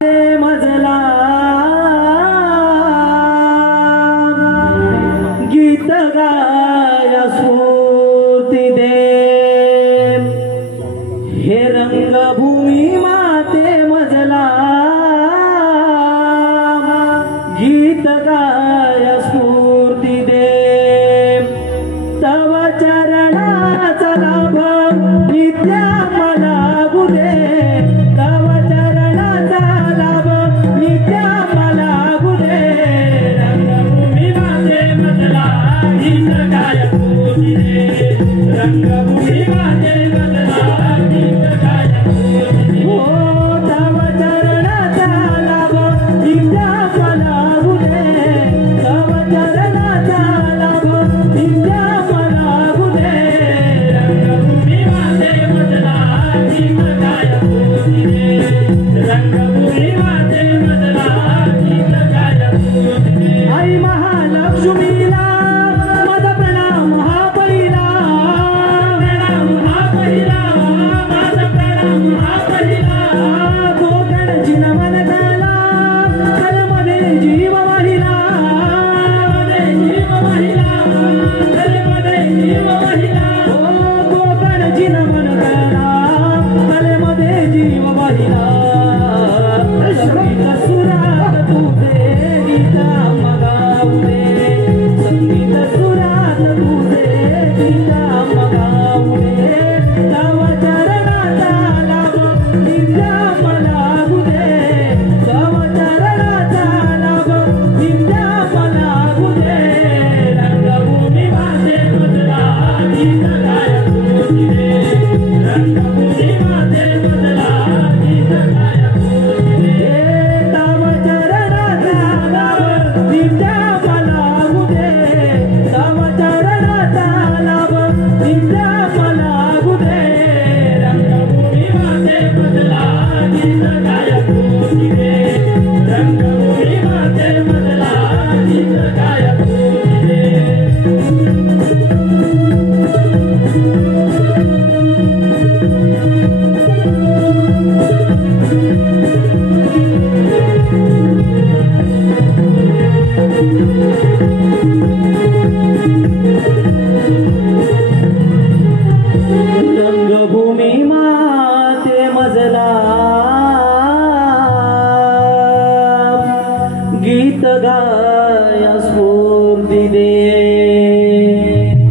मजला गीत गाय स्फूर्ती दे हे रंगभूमी माते मजला गीत गाय स्फूर्ती दे तव चरणाचा लाभ नित्या मला गुदे तव चरणाचा लाभ नित्या मला गुदे रंगभूमी माते मजला गीत गाय स्फूर्ती दे रंगभूमी माते मजला गीत गाय स्फूर्ती दे हो तव चरणाचा लाभ नित्या मला गुदे तव चरणाचा लाभ नित्या मला गुदे रंगभूमी माते मजला गीत गाय स्फूर्ती दे रंगभूमी माते